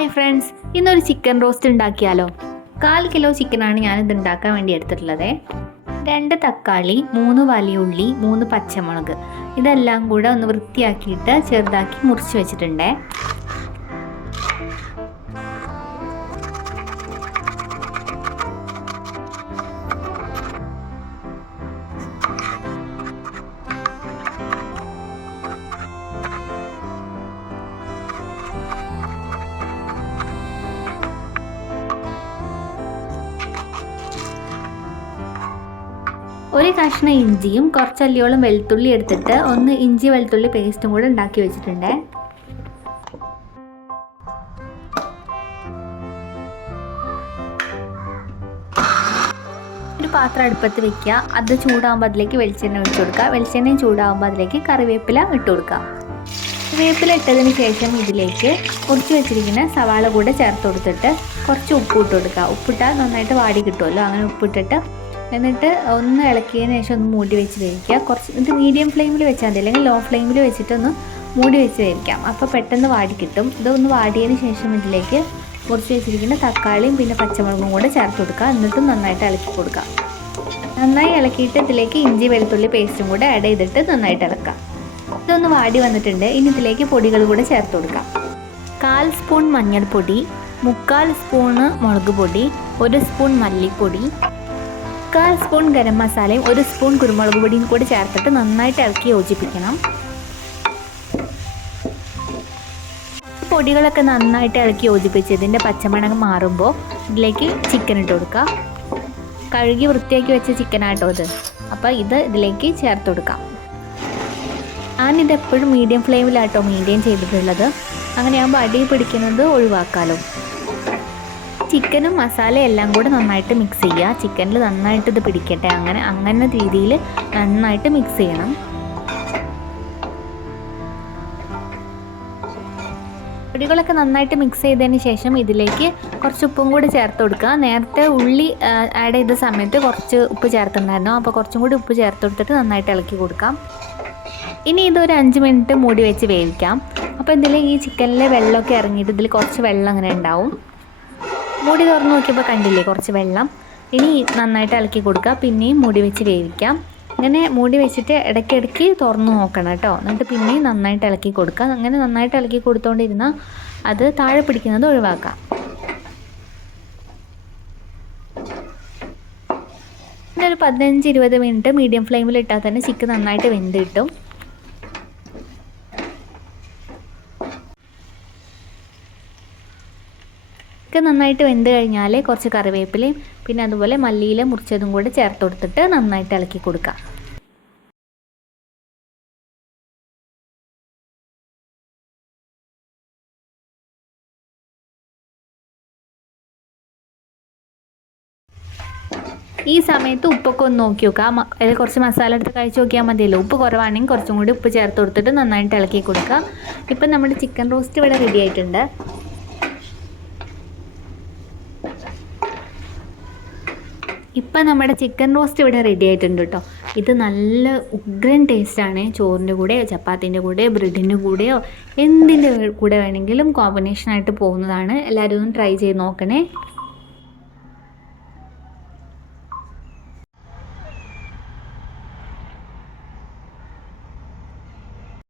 Hi friends, ഇന്നൊരു chicken roast ഉണ്ടാക്കിയാലോ. 1/4 kilo ചിക്കനാണ് ഞാനിത് ഉണ്ടാക്കാൻ വേണ്ടി എടുത്തിട്ടുള്ളത്. 2 തക്കാളി, 3 വലിയ ഉള്ളി, 3 പച്ചമുളക് ഇതെല്ലാം കൂടെ ഒന്ന് വൃത്തിയാക്കിയിട്ട് ചെറുതാക്കി മുറിച്ച് വെച്ചിട്ടുണ്ട്. ഒരു കഷ്ണം ഇഞ്ചിയും കുറച്ചല്ലിയോളം വെളുത്തുള്ളി എടുത്തിട്ട് ഒന്ന് ഇഞ്ചി വെളുത്തുള്ളി പേസ്റ്റും കൂടെ ഉണ്ടാക്കി വെച്ചിട്ടുണ്ട്. ഒരു പാത്രം അടുപ്പത്ത് വെക്കുക. അത് ചൂടാകുമ്പോൾ അതിലേക്ക് വെളിച്ചെണ്ണ ഒഴിച്ചു കൊടുക്കുക. വെളിച്ചെണ്ണയും ചൂടാകുമ്പോൾ അതിലേക്ക് കറിവേപ്പില ഇട്ട് കൊടുക്കുക. കറിവേപ്പില ഇട്ടതിന് ശേഷം ഇതിലേക്ക് മുറിച്ച് വെച്ചിരിക്കുന്ന സവാള കൂടെ ചേർത്ത് കൊടുത്തിട്ട് കുറച്ച് ഉപ്പ് ഇട്ട് കൊടുക്കുക. ഉപ്പിട്ടാൽ നന്നായിട്ട് വാടി കിട്ടുമല്ലോ. അങ്ങനെ ഉപ്പിട്ടിട്ട് എന്നിട്ട് ഒന്ന് ഇളക്കിയതിന് ശേഷം ഒന്ന് മൂടി വെച്ച് വേവിക്കുക. ഇത് മീഡിയം ഫ്ലെയിമിൽ വെച്ചാൽ മതി, അല്ലെങ്കിൽ ലോ ഫ്ലെയിമിൽ വെച്ചിട്ടൊന്ന് മൂടി വെച്ച് വേവിക്കാം. അപ്പോൾ പെട്ടെന്ന് വാടി കിട്ടും. ഇതൊന്ന് വാടിയതിന് ശേഷം ഇതിലേക്ക് മുറിച്ച് വെച്ചിരിക്കുന്ന തക്കാളിയും പിന്നെ പച്ചമുളകും കൂടെ ചേർത്ത് കൊടുക്കുക. എന്നിട്ടും നന്നായിട്ട് ഇളക്കി കൊടുക്കുക. നന്നായി ഇളക്കിയിട്ട് ഇതിലേക്ക് ഇഞ്ചി വെളുത്തുള്ളി പേസ്റ്റും കൂടെ ആഡ് ചെയ്തിട്ട് നന്നായിട്ട് ഇളക്കുക. ഇതൊന്ന് വാടി വന്നിട്ടുണ്ട്. ഇനി ഇതിലേക്ക് പൊടികൾ കൂടെ ചേർത്ത് കൊടുക്കാം. 1/4 സ്പൂൺ മഞ്ഞൾപ്പൊടി, 3/4 സ്പൂണ് മുളക് പൊടി, 1 സ്പൂൺ മല്ലിപ്പൊടി, 1/4 സ്പൂൺ ഗരം മസാലയും 1 സ്പൂൺ കുരുമുളക് പൊടിയും കൂടി ചേർത്തിട്ട് നന്നായിട്ട് ഇളക്കി യോജിപ്പിക്കണം. പൊടികളൊക്കെ നന്നായിട്ട് ഇളക്കി യോജിപ്പിച്ച് ഇതിൻ്റെ പച്ചമണം മാറുമ്പോൾ ഇതിലേക്ക് ചിക്കൻ ഇട്ട് കൊടുക്കുക. കഴുകി വൃത്തിയാക്കി വെച്ച ചിക്കനാട്ടോ ഇത്. അപ്പോൾ ഇത് ഇതിലേക്ക് ചേർത്ത് കൊടുക്കാം. ഞാനിത് എപ്പോഴും മീഡിയം ഫ്ലെയിമിലാട്ടോ മെയിൻറ്റെയിൻ ചെയ്തിട്ടുള്ളത്. അങ്ങനെയാകുമ്പോൾ അടി പിടിക്കുന്നത് ഒഴിവാക്കാമല്ലോ. ചിക്കനും മസാലയും എല്ലാം കൂടെ നന്നായിട്ട് മിക്സ് ചെയ്യുക. ചിക്കനിൽ നന്നായിട്ട് ഇത് പിടിക്കട്ടെ. അങ്ങനെ രീതിയിൽ നന്നായിട്ട് മിക്സ് ചെയ്യണം. പൊടികളൊക്കെ നന്നായിട്ട് മിക്സ് ചെയ്തതിന് ശേഷം ഇതിലേക്ക് കുറച്ച് ഉപ്പും കൂടി ചേർത്ത് കൊടുക്കുക. നേരത്തെ ഉള്ളി ആഡ് ചെയ്ത സമയത്ത് കുറച്ച് ഉപ്പ് ചേർത്തിട്ടുണ്ടായിരുന്നു. അപ്പോൾ കുറച്ചും കൂടി ഉപ്പ് ചേർത്ത് കൊടുത്തിട്ട് നന്നായിട്ട് ഇളക്കി കൊടുക്കാം. ഇനി ഇതൊരു 5 മിനിറ്റ് മൂടി വെച്ച് വേവിക്കാം. അപ്പോൾ ഇതിൽ ഈ ചിക്കനിലെ വെള്ളമൊക്കെ ഇറങ്ങിയിട്ട് ഇതിൽ കുറച്ച് വെള്ളം അങ്ങനെ ഉണ്ടാവും. മൂടി തുറന്ന് നോക്കിയപ്പോൾ കണ്ടില്ലേ കുറച്ച് വെള്ളം. ഇനി നന്നായിട്ട് ഇളക്കി കൊടുക്കുക. പിന്നെയും മൂടി വെച്ച് വേവിക്കാം. അങ്ങനെ മൂടി വെച്ചിട്ട് ഇടയ്ക്കിടയ്ക്ക് തുറന്ന് നോക്കണം കേട്ടോ. എന്നിട്ട് പിന്നെയും നന്നായിട്ട് ഇളക്കി കൊടുക്കുക. അങ്ങനെ നന്നായിട്ട് ഇളക്കി കൊടുത്തുകൊണ്ടിരുന്നാൽ അത് താഴെ പിടിക്കുന്നത് ഒഴിവാക്കാം. പിന്നെ ഒരു 15-20 മിനിറ്റ് മീഡിയം ഫ്ലെയിമിൽ ഇട്ടാൽ തന്നെ ചിക്കൻ നന്നായിട്ട് വെന്ത് കിട്ടും. ചിക്കൻ നന്നായിട്ട് വെന്ത് കഴിഞ്ഞാൽ കുറച്ച് കറിവേപ്പിലയും പിന്നെ അതുപോലെ മല്ലിയില മുറിച്ചതും കൂടെ ചേർത്ത് കൊടുത്തിട്ട് നന്നായിട്ട് ഇളക്കി കൊടുക്കുക. ഈ സമയത്ത് ഉപ്പൊക്കെ ഒന്ന് നോക്കി നോക്കാം. അതിൽ കുറച്ച് മസാല എടുത്ത് കഴിച്ച് നോക്കിയാൽ മതിയല്ലോ. ഉപ്പ് കുറവാണെങ്കിൽ കുറച്ചും കൂടി ഉപ്പ് ചേർത്ത് കൊടുത്തിട്ട് നന്നായിട്ട് ഇളക്കി കൊടുക്കുക. ഇപ്പം നമ്മുടെ ചിക്കൻ റോസ്റ്റ് ഇവിടെ റെഡി ആയിട്ടുണ്ട്. ഇപ്പം നമ്മുടെ ചിക്കൻ റോസ്റ്റ് ഇവിടെ റെഡി ആയിട്ടുണ്ട് കേട്ടോ. ഇത് നല്ല ഉഗ്രൻ ടേസ്റ്റാണ്. ചോറിൻ്റെ കൂടെയോ ചപ്പാത്തിൻ്റെ കൂടെയോ ബ്രെഡിൻ്റെ കൂടെയോ എന്തിൻ്റെ കൂടെ വേണമെങ്കിലും കോമ്പിനേഷനായിട്ട് പോകുന്നതാണ്. എല്ലാവരും ഒന്ന് ട്രൈ ചെയ്ത് നോക്കണേ.